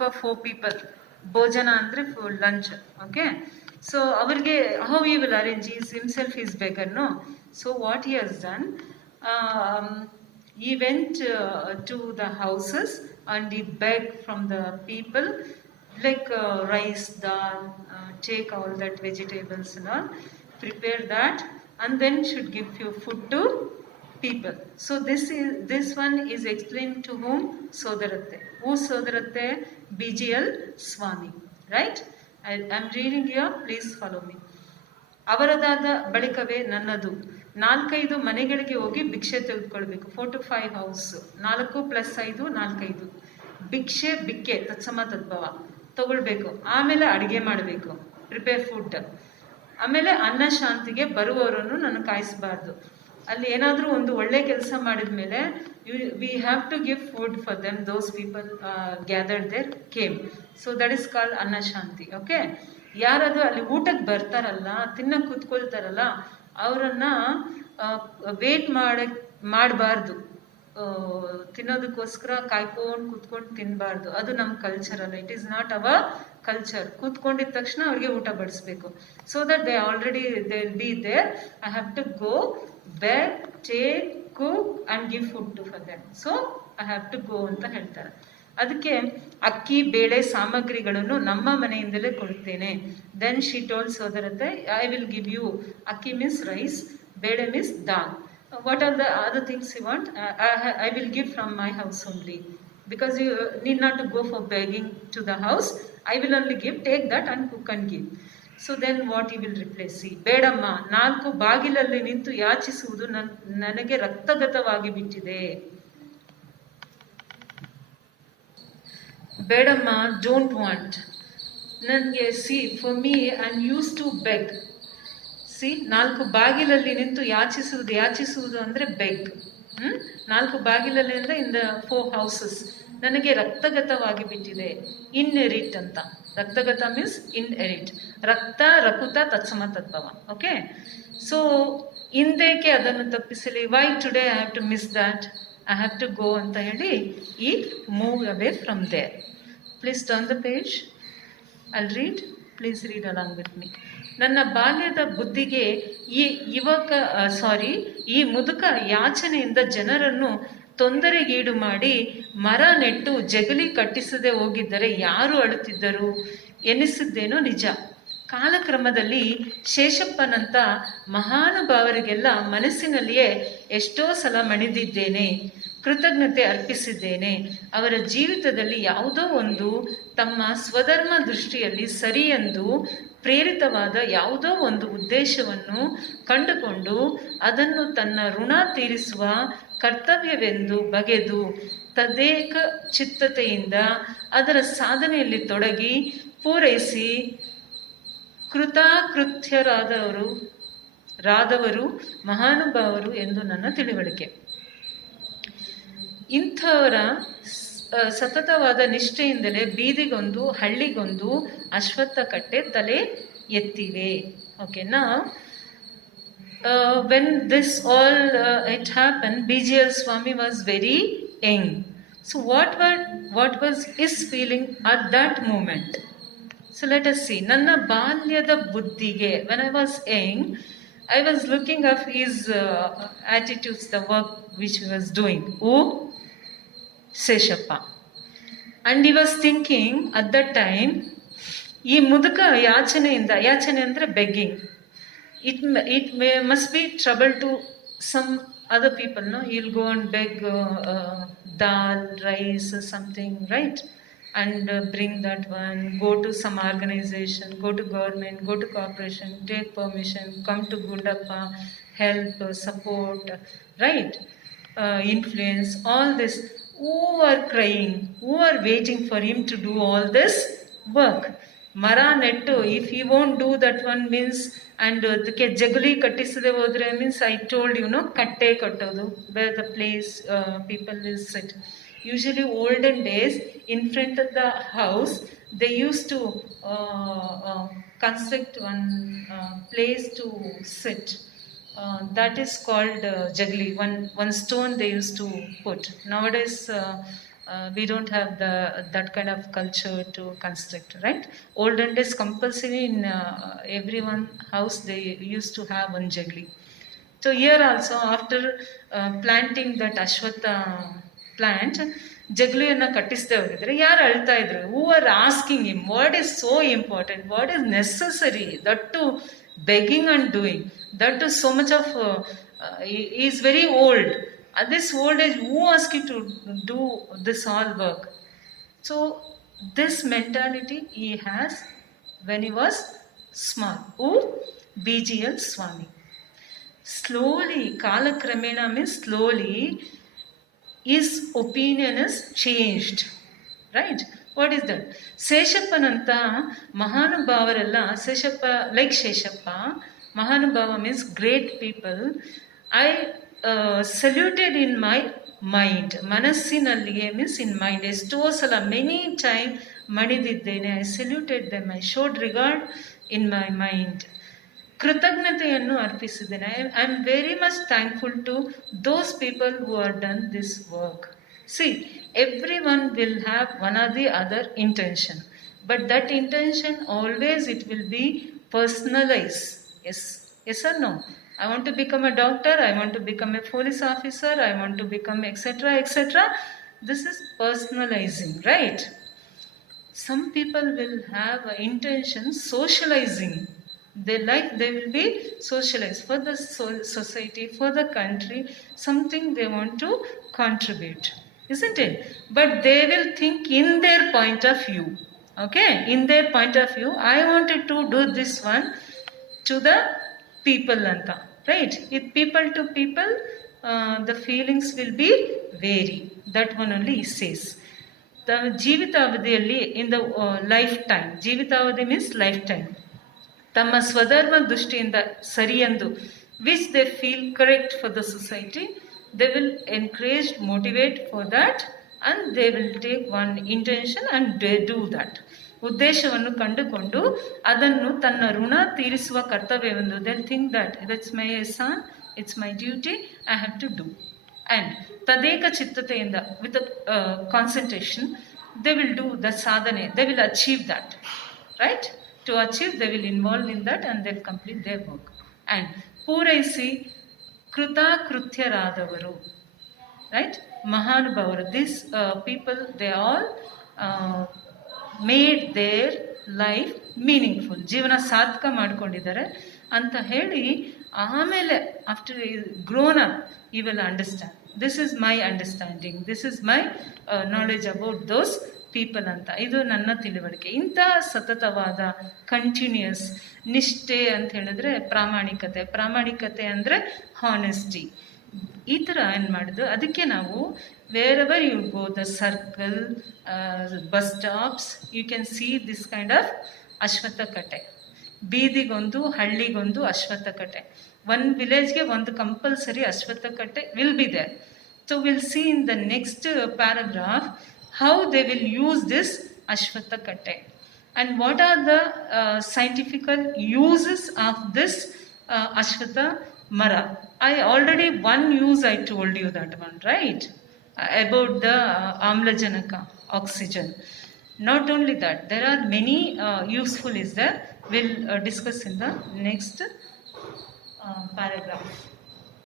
for 4 people. Bojana andre for lunch. Okay. So avarge how he will arrange? He himself is beggar, no? So what he has done, he went to the houses and he begged from the people, like rice, dal, take all that vegetables and all, prepare that, and then should give you food to people. So this one is explained to whom? Sodaratte. Who Sodaratte? BGL Swami. Right? I'm reading here. Please follow me. ಅವರದಾದ ಬಳಿಕವೇ ನನ್ನದು. 4-5 ಮನೆಗಳಿಗೆ ಹೋಗಿ ಭಿಕ್ಷೆ ತೆಗೆದುಕೊಳ್ಬೇಕು. 4 to 5 ಹೌಸ್. 4 + 5 4-5. ಭಿಕ್ಷೆ ಬಿಕ್ಕೆ ತತ್ಸಮ ತದ್ಭವ ತಗೊಳ್ಬೇಕು. ಆಮೇಲೆ ಅಡಿಗೆ ಮಾಡಬೇಕು, ಪ್ರಿಪೇರ್ ಫುಡ್. ಆಮೇಲೆ ಅನ್ನ ಶಾಂತಿಗೆ ಬರುವವರನ್ನು ನಾನು ಕಾಯಿಸಬಾರ್ದು. ಅಲ್ಲಿ ಏನಾದರೂ ಒಂದು ಒಳ್ಳೆ ಕೆಲಸ ಮಾಡಿದ ಮೇಲೆ we have to give food for them. Those people gathered there came. So that is called ಅನ್ನ ಶಾಂತಿ. ಓಕೆ. ಯಾರಾದರೂ ಅಲ್ಲಿ ಊಟಕ್ಕೆ ಬರ್ತಾರಲ್ಲ, ತಿನ್ನಕ್ಕೆ ಕೂತ್ಕೊಳ್ತಾರಲ್ಲ, ಅವರನ್ನ ವೇಟ್ ಮಾಡಬಾರ್ದು. ತಿನ್ನೋದಕ್ಕೋಸ್ಕರ ಕಾಯ್ಕೊಂಡು ಕೂತ್ಕೊಂಡು ತಿನ್ನಬಾರ್ದು. ಅದು ನಮ್ಮ ಕಲ್ಚರ್ ಅಲ್ಲ. It is not our culture. ಕೂತ್ಕೊಂಡಿದ ತಕ್ಷಣ ಅವ್ರಿಗೆ ಊಟ ಬಡಿಸ್ಬೇಕು. So that they already they will be there. I have to go beg, take, cook and give food to for them. So I have to go ಅಂತ ಹೇಳ್ತಾರೆ. ಅದಕ್ಕೆ ಅಕ್ಕಿ ಬೇಳೆ ಸಾಮಗ್ರಿಗಳನ್ನು ನಮ್ಮ ಮನೆಯಿಂದಲೇ ಕೊಡ್ತೇನೆ. ದೆನ್ ಶಿ ಟೋಲ್ಡ್ ಸೋದರತ್ತೆ, ಐ ವಿಲ್ ಗಿವ್ ಯು. ಅಕ್ಕಿ ಮೀನ್ಸ್ ರೈಸ್, ಬೇಳೆ means dal. What are the other things you want? I will give from my house only, because you need not to go for begging to the house. I will only give, take that and cook and give. So then what you will replace? ಬೇಡಮ್ಮ, 4 ಬಾಗಿಲಲ್ಲಿ ನಿಂತು ಯಾಚಿಸುವುದು ನನಗೆ ರಕ್ತಗತವಾಗಿ ಬಿಟ್ಟಿದೆ. ಬೇಡಮ್ಮ, don't want. ನನಗೆ for me I am use to beg. 4 ಬಾಗಿಲಲ್ಲಿ ನಿಂತು ಯಾಚಿಸುವುದು ಅಂದರೆ ಬೆಗ್. 4 ಬಾಗಿಲಲ್ಲಿ ಅಂದರೆ ಇನ್ ದ 4 ಹೌಸಸ್. ನನಗೆ ರಕ್ತಗತವಾಗಿ ಬಿಟ್ಟಿದೆ. ಇನ್ಎರಿಟ್ ಅಂತ. ರಕ್ತಗತ ಮೀನ್ಸ್ ಇನ್ಎರಿಟ್. ರಕ್ತ ರಕುತ ತತ್ಸಮ ತದ್ಭವ. ಓಕೆ. ಸೊ ಹಿಂದೇಕೆ ಅದನ್ನು ತಪ್ಪಿಸಲಿ? Why today I have to miss that? I have to go ಅಂತ ಹೇಳಿ ಈ move away from there. Please turn the page. I'll read. Please read along with me. ನನ್ನ ಬಾಲ್ಯದ ಬುದ್ಧಿಗೆ ಈ ಮುದುಕ ಯಾಚನೆಯಿಂದ ಜನರನ್ನು ತೊಂದರೆಗೀಡು ಮಾಡಿ ಮರ ನೆಟ್ಟು ಜಗಲಿ ಕಟ್ಟಿಸದೆ ಹೋಗಿದ್ದರೆ ಯಾರು ಅಳುತ್ತಿದ್ದರು ಎನಿಸಿದ್ದೇನೋ ನಿಜ. ಕಾಲಕ್ರಮದಲ್ಲಿ ಶೇಷಪ್ಪನಂತ ಮಹಾನುಭಾವರಿಗೆಲ್ಲ ಮನಸ್ಸಿನಲ್ಲಿಯೇ ಎಷ್ಟೋ ಸಲ ಮಣಿದಿದ್ದೇನೆ, ಕೃತಜ್ಞತೆ ಅರ್ಪಿಸಿದ್ದೇನೆ. ಅವರ ಜೀವಿತದಲ್ಲಿ ಯಾವುದೋ ಒಂದು ತಮ್ಮ ಸ್ವಧರ್ಮ ದೃಷ್ಟಿಯಲ್ಲಿ ಸರಿಯೆಂದು ಪ್ರೇರಿತವಾದ ಯಾವುದೋ ಒಂದು ಉದ್ದೇಶವನ್ನು ಕಂಡುಕೊಂಡು ಅದನ್ನು ತನ್ನ ಋಣ ತೀರಿಸುವ ಕರ್ತವ್ಯವೆಂದು ಬಗೆದು ತದೇಕ ಚಿತ್ತತೆಯಿಂದ ಅದರ ಸಾಧನೆಯಲ್ಲಿ ತೊಡಗಿ ಪೂರೈಸಿ ಕೃತಾಕೃತ್ಯರಾದವರು ಮಹಾನುಭಾವರು ಎಂದು ನನ್ನ ತಿಳಿವಳಿಕೆ. ಇಂಥವರ ಸತತವಾದ ನಿಷ್ಠೆಯಿಂದಲೇ ಬೀದಿಗೊಂದು ಹಳ್ಳಿಗೊಂದು ಅಶ್ವತ್ಥ ಕಟ್ಟೆ ತಲೆ ಎತ್ತಿವೆ. ಓಕೆ. ನಾವು when this all it happened, BGL Swami was very young. So what was his feeling at that moment? So let us see. Nanna balyada buddhige, when I was young, I was looking at his attitudes, the work which he was doing. Oh, Seshappa. And he was thinking at that time, ಈ ಮುದುಕ ಯಾಚನೆ ಅಂದ್ರೆ begging. It must be trouble to some other people, no? He'll go and beg dal, rice, something, right? And bring that one, go to some organization, go to government, go to corporation, take permission, come to Gundappa, help, support, right? Influence, all this. Who are crying? Who are waiting for him to do all this work? Mara netto, if he won't do that one means, and ಅದಕ್ಕೆ ಜಗಲಿ ಕಟ್ಟಿಸದೆ ಹೋದ್ರೆ means I told you, no, ಕಟ್ಟೆ ಕಟ್ಟೋದು, where the place people will sit. Usually olden days, in front of the house, they used to construct one place to sit. That is called jagli. One stone they used to put. Nowadays we don't have that kind of culture to construct, right? Olden days, compulsory in everyone house they used to have one jagli. So here also, after planting that Ashwatha plant, ಜಗ್ಲಿಯನ್ನ ಕಟ್ಟಿಸ್ದೆ ಹೋಗಿದ್ರೆ ಯಾರು ಅಳ್ತಾ ಇದ್ರು? Who are asking him what is so important, what is necessary, that to begging and doing, that is so much of he is very old. At this old age, who asked you to do this all work? So this mentality he has when he was small. Who? BGL Swami. Slowly, Kalakramena means slowly, his opinion is changed, right? What is that? Seshappananta Mahanubhavarella, Seshappa, like Sheshappa, Mahanubhava means great people. I saluted in my mind. Manassinalliye means in mind. Esto sala many time manididdene. I saluted them. I showed regard in my mind. ಕೃತಜ್ಞತೆಯನ್ನು ಅರ್ಪಿಸಿದ್ದೇನೆ. I am very much thankful to those people who are done this work. See, every one will have one or the other intention, but that intention always it will be personalise. Yes or no? I want to become a doctor, I want to become a police officer, I want to become etc. etc. This is personalizing, right? Some people will have an intention socializing. They will be socialized for the society, for the country, something they want to contribute, isn't it? But they will think in their point of view. Okay, in their point of view, I wanted to do this one to the people anta, right? With people to people, the feelings will be vary. That one only he says. The ಜೀವಿತಾವಧಿಯಲ್ಲಿ, in the lifetime, ಜೀವಿತಾವಧಿ means lifetime, ತಮ್ಮ ಸ್ವಧರ್ಮ ದೃಷ್ಟಿಯಿಂದ ಸರಿಯೆಂದು, which they feel correct for the society, they will encourage, motivate for that, and they will take one intention and they do that. ಉದ್ದೇಶವನ್ನು ಕಂಡುಕೊಂಡು ಅದನ್ನು ತನ್ನ ಋಣ ತೀರಿಸುವ ಕರ್ತವ್ಯವೆಂದು, they think that it's my ಎಸಾನ್, it's my duty, I have to do. And ತದೇಕ ಚಿತ್ತತೆಯಿಂದ, with concentration, they will do the ಸಾಧನೆ, they will achieve that, right? To achieve, they will involve in that and they'll complete their work. And ಪೂರೈಸಿ ಕೃತಾಕೃತ್ಯರಾದವರು, right? Mahanubhavaru, these people, they all made their life meaningful. ಜೀವನ ಸಾರ್ಥಕ ಮಾಡ್ಕೊಂಡಿದ್ದಾರೆ ಅಂತ ಹೇಳಿ, ಆಮೇಲೆ after grown up you will understand, this is my understanding, this is my knowledge about those people ಅಂತ. ಇದು ನನ್ನ ತಿಳಿವಳಿಕೆ. ಇಂಥ ಸತತವಾದ ಕಂಟಿನ್ಯೂಯಸ್ ನಿಷ್ಠೆ ಅಂತ ಹೇಳಿದ್ರೆ ಪ್ರಾಮಾಣಿಕತೆ. ಪ್ರಾಮಾಣಿಕತೆ ಅಂದರೆ ಹಾನೆಸ್ಟಿ. ಈ ಥರ ಏನು ಮಾಡಿದ್ದು, ಅದಕ್ಕೆ ನಾವು wherever you go, the circle, bus stops, you can see this kind of ಅಶ್ವತ್ಥ ಕಟ್ಟೆ. ಬೀದಿಗೊಂದು, ಹಳ್ಳಿಗೊಂದು ಅಶ್ವತ್ಥ ಕಟ್ಟೆ. ಒಂದು ವಿಲೇಜ್ಗೆ ಒಂದು ಕಂಪಲ್ಸರಿ ಅಶ್ವತ್ಥ ಕಟ್ಟೆ will be there. So will see in the next paragraph how they will use this Ashwatha Katte and what are the scientific uses of this Ashwatha Mara. I already one use I told you that one, right? About the Amlajanaka, oxygen. Not only that, there are many useful is there. We'll discuss in the next paragraph.